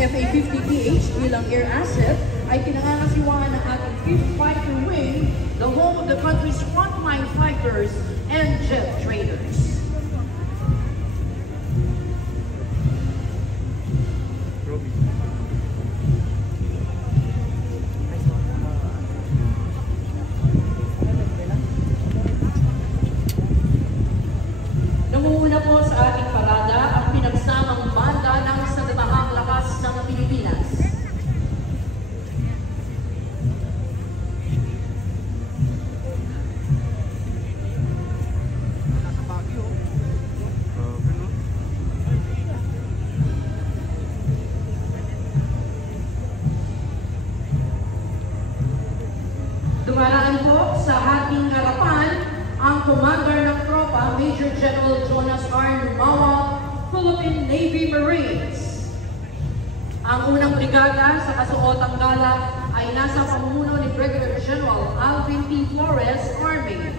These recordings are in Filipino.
FA-50PH bilang air asset ay pinangangasiwaan ng ating 5th Fighter Wing, the home of the country's frontline fighters and jet traders. Nangunguna po sa ating parada ang pinagsamang banda ng Sandatahang Lakas ng Pilipinas. Dumaraan po sa ating harapan ang commander ng tropa, Major General Jonas R. Numawa, Philippine Navy Marines. Ang unang brigada sa kasuotang gala ay nasa pamumuno ni Brigadier General Alvin P. Flores, Army.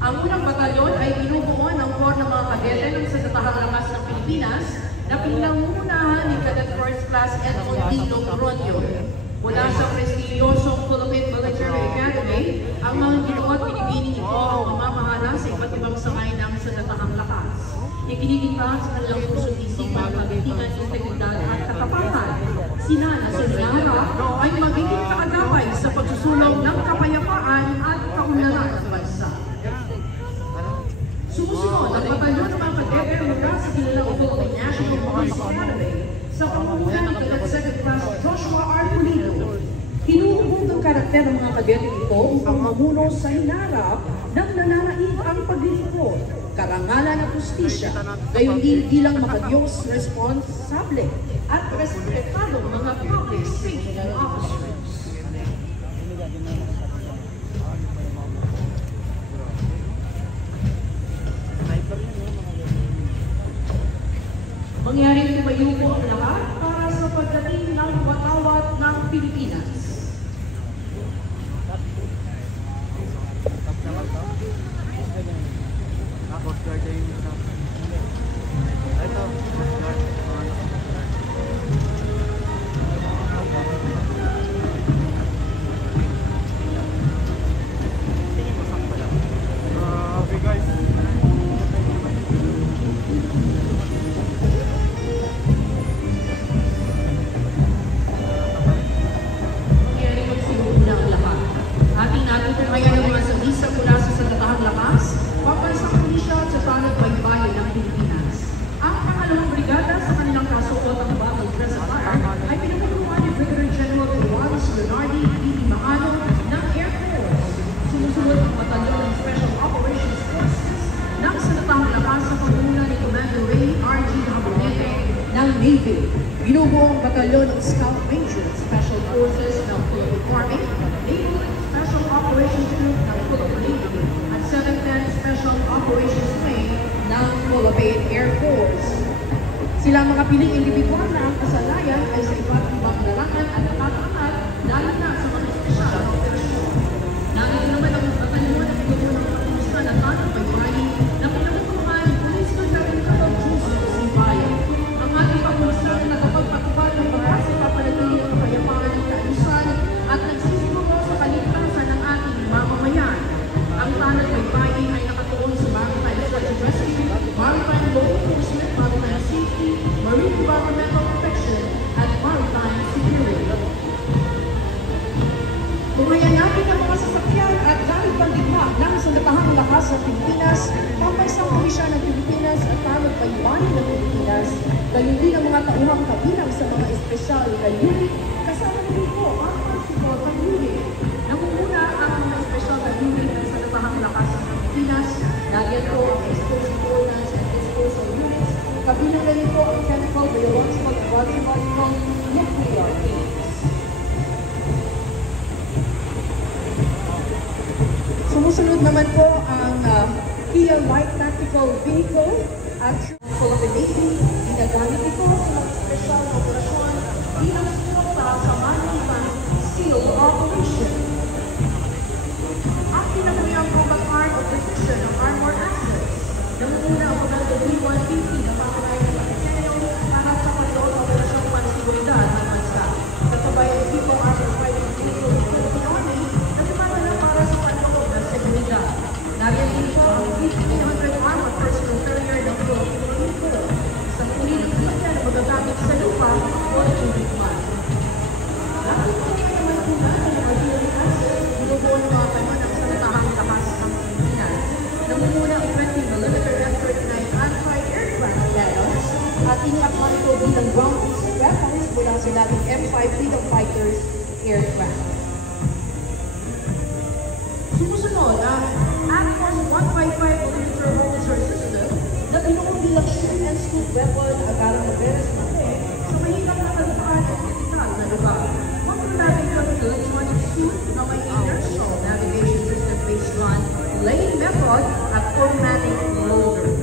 Ang unang batalyon ay binubuo ng Corps ng mga kadete ng Sandatahang Lakas ng Pilipinas na pinangungunahan ni Cadet First Class Edmond D. Logroño. Mula sa prestigyosong Philippine Military Academy, ang mga ginoo at pinipili ito ang mamamahala sa iba't ibang sangay ng Sandatahang Lakas. Ikinigita sa kanilang puso't isipan, pagdatingan, integridad at katapangan. Sina na sa hinaharap ay magiging kaagapay sa pagsusulong ng kapayapaan at kaunlaran ng bansa. Sumusunod ang batalyon ng mga kadete mula sa kilalang Philippine National Police Academy sa pamumuno ni Cadet Second Class Joshua R. Pulido. Hinuhubog ang karakter ng mga kadete ito upang mamuno sa hinarap ng nananaig ang paglilingkod, karangalan at justisya, gayon din bilang makadiyos, responsable at respetadong mga public safety officers. Mangyaring tumayo po ang lahat para sa pagdating ng watawat ng Pilipinas. Navy, binubuo ang batalyon ng Scout Rangers, Special Forces ng Philippine Army, Naval Special Operations Group ng Philippine Navy, at 7th Special Operations Wing ng Philippine Air Force. Sila mga piling individual na ang kasalayan ay sa iba't ibang larangan at nakakaangat, lalo na sa mga espesyal na operasyon. Naging naman ang batalyon at binubuo ng patusa na tanong baybayi na pinagtutuhan ni Police Lieutenant Colonel Joseph Sibayan. Ang ating pangulusan na kapagpatupad ng batas sa papanatili ng kapayapaan ng kaayusan at nagsisiguro sa kaligtasan ng ating mamamayan. Ang tanong baybayi ay nakatuon sa maritime search and rescue, maritime law enforcement, maritime safety, marine environmental protection, at maritime security. Tungayan natin ang mga sasakyan at gamit pandigma ng Sandatahang Lakas sa Pilipinas, pampaisang komisyon ng Pilipinas at pagpayumanin ng Pilipinas, gayon din ang mga tauhang kabilang sa mga espesyal na unit, kasama na rin po ang pagsuportang unit. Nangunguna ang mga espesyal na unit ng Sandatahang Lakas sa Pilipinas, nagyan po ang explosive ordnance and disposal units, kabilang na rin po ang chemical, biological, and radiological nuclear teams. Sumusunod naman po ang Kia Light Tactical Vehicle at Philippine Navy. Ginagamit ito sa mga special na operasyon bilang suporta sa maritime SEAL operation. Ang pinagamiang combat arm of precision ng armor assets. Nangunguna ang Commander B-150 na pangalay ng Pagkakeo para sa paglood ng operasyong pansin at iniakma ito bilang ground weapons mula sa dating M5 Freedom Fighters aircraft. Sumusunod ang AFORS 155mm Howitzer system na binuong bilang shoot and scoop weapon agalang Novelas Mate sa mahirap na kalupaan at kritikal na lugar. Magpapalagay concludes one suit na may inertial navigation system based on lane method at automatic loader.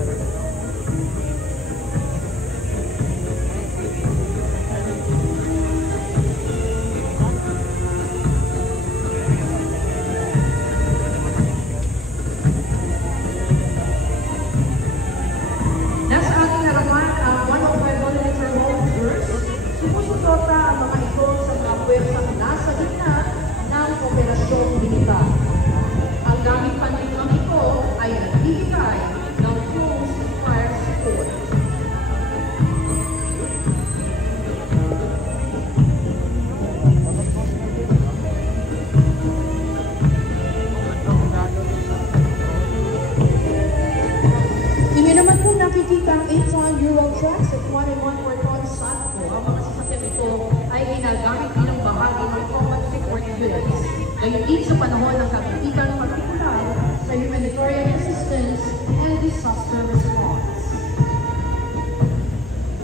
Sumusuporta ang mga ito sa mga puwersang nasa gitna ng operasyong militar. Ang gamit panlilang ito ay nagbibigay ng close fire support. Inyo naman po nakikita ang 8-ton Euro trucks at 1-1/4-ton Satco. Ang mga sasakyan ito ay ginagamit bilang bahagi ng combat support units. Ngayon din sa panahon ng kapitan partikular sa humanitarian assistance and disaster response.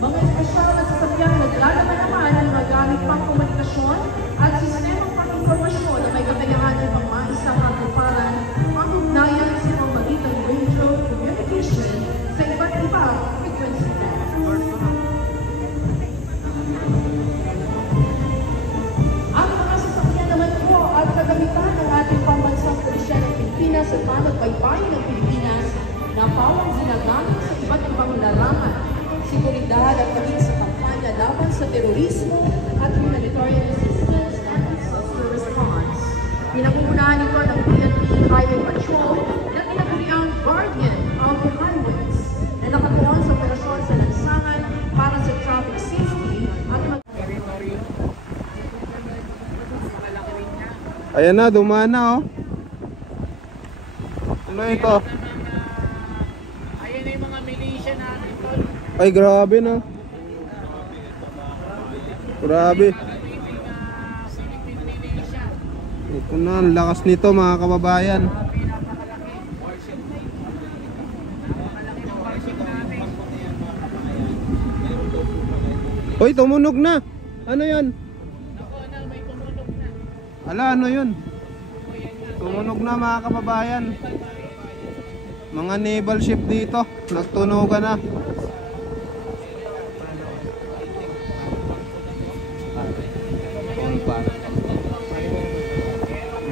Mga espesyal na sasakyan naglalaman naman ng mga gamit pang komunikasyon at sistemang pang-informasyon na may kakayahan ng mga isang katuparan ang ugnayan sa pamamagitan ng radio communication sa iba't ibang frequency bands. Ang mga sasakyan naman po at kagamitan ng ating pambansang pulisya ng Pilipinas at panagbaybayin ng Pilipinas na pawang ginagamit sa iba't ibang larangan, seguridad at maging sa kampanya laban sa terorismo at humanitarian assistance and disaster response. Pinangungunahan nito ng PNP Highway Patrol na tinaguriang Guardian of the Highways na nakatuon sa operasyon sa lansangan para sa traffic safety at Ayan na, dumaan na oh. Ano ito? Ayan na yung mga militia natin, tol. Ay grabe na. Grabe. Philippine militia. Ito na, ang lakas nito mga kababayan. Napakalaki. Napakalaki ng warship natin. Uy, tumunog na. Ano yan? Naku, Anal, may tumunog na. Ala, ano yun? Tumunog na mga kababayan. Mga naval ship dito. Nagtunugan na.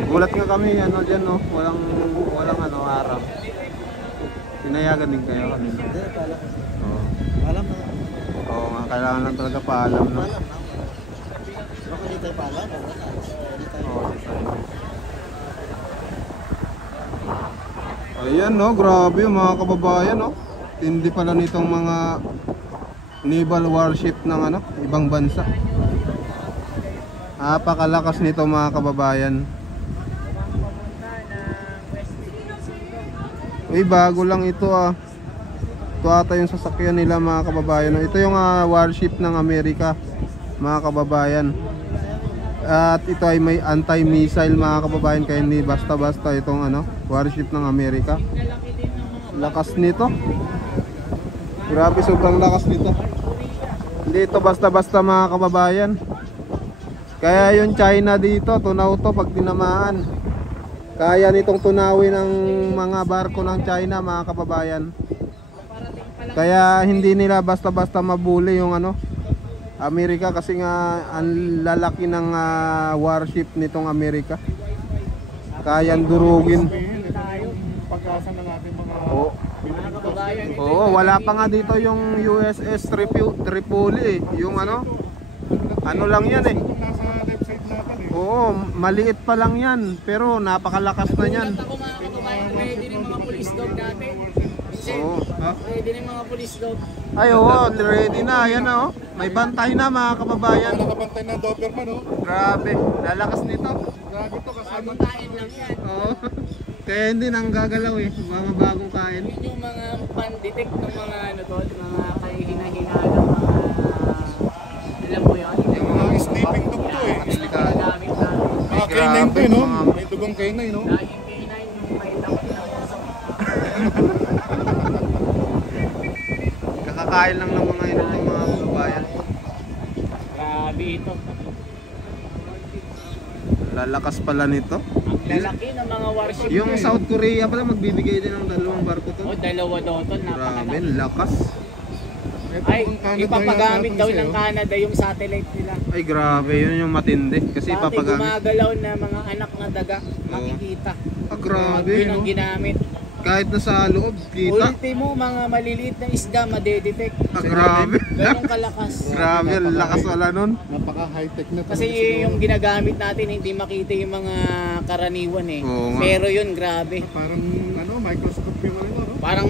Gulat nga kami, ano dyan no? Walang ano, araw. Pinayagan din kayo kanina. Oo. Alam na. Oo nga, kailangan lang talaga paalam no? Baka hindi tayo paalam. Oo. Ayan no, grabe yung mga kababayan no. Hindi pala nitong mga naval warship ng ano, ibang bansa. Napakalakas nito mga kababayan. Uy, bago lang ito ah. Ito ata yung sasakyan nila mga kababayan. Ito yung warship ng Amerika mga kababayan. At ito ay may anti-missile mga kababayan. Kaya hindi basta-basta itong ano, warship ng Amerika. Lakas nito. Grabe, sobrang lakas nito. Hindi ito basta-basta mga kababayan. Kaya yung China dito, tunaw to pag tinamaan. Kaya nitong tunawin ang mga barko ng China mga kababayan. Kaya hindi nila basta-basta mabuli yung ano, Amerika kasi nga ang lalaki ng warship nitong Amerika. Kayang durugin. Pag-asa ng ating mga Oo, wala pa nga dito yung USS Tripoli yung ano lang yan eh. nasa left side natin eh. Oo, maliit pa lang yan pero napakalakas na yan. Ako mga kababayan, ready ng mga police dog natin. Oo, ha? Ready ng mga police dog. Ay oo, ready na, yan na oh. May bantay na mga kababayan. Nakabantay ng Doberman oh. Grabe, lalakas nito. Grabe to kasi Bagong kain lang yan. Oo. Kaya hindi nang gagalaw eh, mga bagong kain. Yun yung mga pan-detect ng mga ano to, mga hinahinaan ng mga, alam mo yun? Yung mga sleeping dog to eh. Ginagamit natin. Mga K9 to eh, no? May dugong K9, no? Dahil K9 yung may takot na puso. Kakakain lang ng mga ito mga kababayan. Grabe ito. Lalakas pala nito. Ang lalaki ng mga warship. Yung South Korea pala magbibigay din ng 2 barko to. Oh, dalawa daw ito. Grabe, Napakalaki. lakas. Ito Ay, ang Canada ipapagamit yata daw sa'yo. ng Canada yung satellite nila. Ay grabe, yun yung matindi. Kasi Dati papagamit. gumagalaw na mga anak na daga, makikita. Ah, grabe, Yun ang no? ginamit. Kahit nasa loob, kita. Ultimo, mga maliliit na isda, madedetect. Ah, grabe. Ganong kalakas. Grabe, ang lakas wala nun. Napaka-high-tech na Kasi yung ginagamit natin, hindi makita yung mga karaniwan eh. Oo nga. Pero yun, grabe. Parang ano, microscope yung ano, no? Parang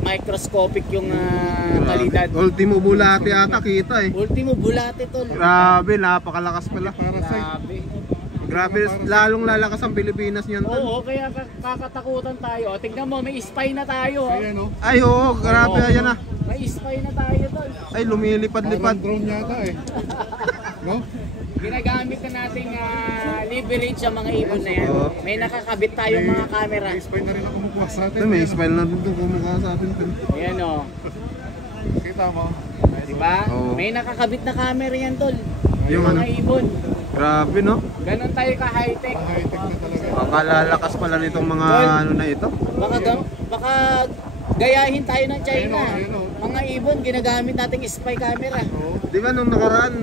microscopic yung Grabe. kalidad. Ultimo bulate ata kita eh. Ultimo, bulate tol. Grabe, napakalakas pala. Parasite. Grabe. Grabe, lalong lalakas ang Pilipinas niyan tol. Oo, kaya kakatakutan tayo. Tingnan mo, may spy na tayo. Oh. Ayan, no? Ay oo, grabe, Oo. ayan na. May spy na tayo tol. Ay, lumilipad-lipad. Parang drone yata eh. No? Ginagamit na nating leverage sa mga ibon na yan. Oo. May nakakabit tayong mga camera. May spy na rin ako kumukuha sa atin. Ito, may smile na dito kumukha sa atin tol. Ayan o. Kita mo. Diba? Oo. May nakakabit na camera yan tol. Yung Mga ano, ibon. grabe no. Ganon tayo ka-high-tech. High-tech na talaga. Baka lalakas pala nitong mga ano na ito. Baka gayahin tayo ng China. Ayun o. Mga ibon, ginagamit nating spy camera. Di ba nung nakaraan,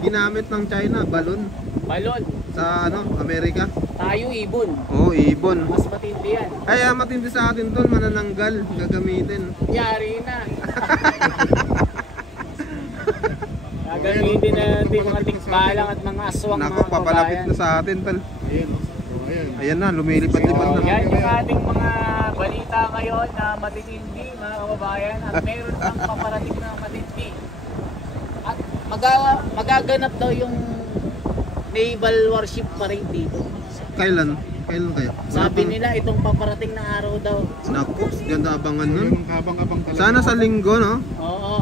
ginamit ng China, balon Balon. sa ano, Amerika? Tayo ibon. Oo, ibon. Mas matindi yan. Ay, matindi sa atin tol, manananggal, gagamitin. Yari na. Gagamitin na natin mga tikbalang at mga aswang Nako, mga papalapit kabayan. na sa atin tol. Ayan, no? So, ayan. Ayan na, lumilipad-lipad So, na. yan yung ating mga balita ngayon na matitindi mga kababayan at meron pang paparating na matindi. At magaganap daw yung naval warship parade dito. Kailan? Kailan kayo? Sabi nila itong paparating na araw daw. Naku, ganda abangan nun. Yun ang habang-abang talaga. Sana sa linggo, no? Oo.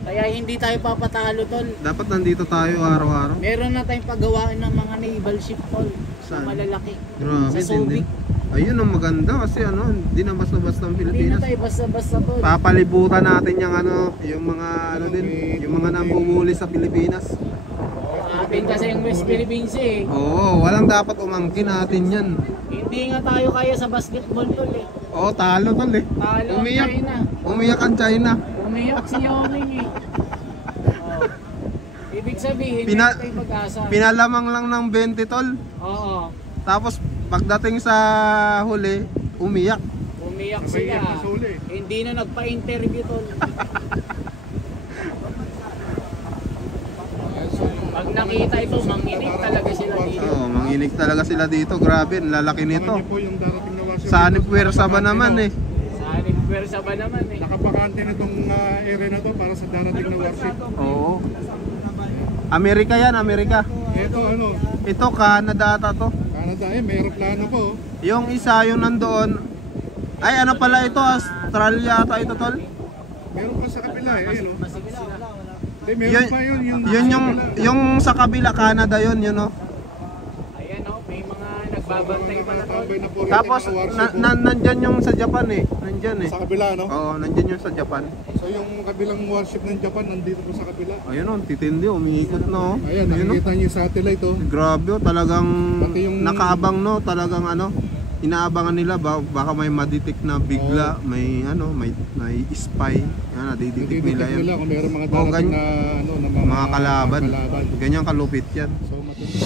Kaya hindi tayo papatalo tol. Dapat nandito tayo araw-araw. Meron na tayong paggawaan ng mga naval ship tol na Saan? malalaki. Grabe Sa din. Subic. Ayun ang maganda kasi ano, hindi na basta-basta ang Hindi na Pilipinas. tayo basta-basta tol. Papalibutan natin yung ano, yung mga ano din, yung mga namumuli sa Pilipinas. Atin kasi yung West Philippines eh. Oo, walang dapat umangkin natin yan. Hindi nga tayo kaya sa basketball tol eh. Oo, talo tol eh. Talo ang Umiyak. China. Umiyak ang China. Umiyak si Yonging eh. Oh. Ibig sabihin, Pina- hindi tayo pag-asa. Pinalamang lang ng 20 tol. Oo. Tapos pagdating sa huli, umiyak. Umiyak Sabay sila. iyak sa uli. Hindi na nagpa-interview tol. Pag nakita ito, manginig talaga sila dito. Oo, manginig talaga sila dito. Grabe, ang lalaki nito. Ito po yung darating na warship. Sa Anipwersa ba naman eh? Sa Anipwersa ba naman eh. Nakapakante na itong area na to para sa darating na warship. Oo. Amerika yan, Amerika. Ito ano, Ito, Canada ata to. Canada eh, may aeroplano po. Yung isa, yung nandoon. Ay, ano pala ito? Australia ata ito, tol. Meron pa sa kabila eh, ayun o. Masigit sila. Meron Yun, pa yun, yung sa kabila, Canada yun, yun o. Ayan o, may mga nagbabantay pa na tol. Tapos, nandyan yung sa Japan eh. Nandyan eh. Sa kabila, no? Oo, nandyan yung sa Japan. So yung kabilang warship ng Japan, nandito po sa kabila. Ayun o, titindi, umiikot no. Ayan, Ayun, oh. nakikita niyo yung satellite oh. Grabe oh, talagang Pati yung- nakaabang no, talagang ano, inaabangan nila baka may madetect na bigla, may ano, may spy. Yan, nadidetect nila Nagdidetect yan. nila kung meron mga Oo, darating na ano, na Mga kalaban. kalaban. Ganyan kalupit yan. So matindi.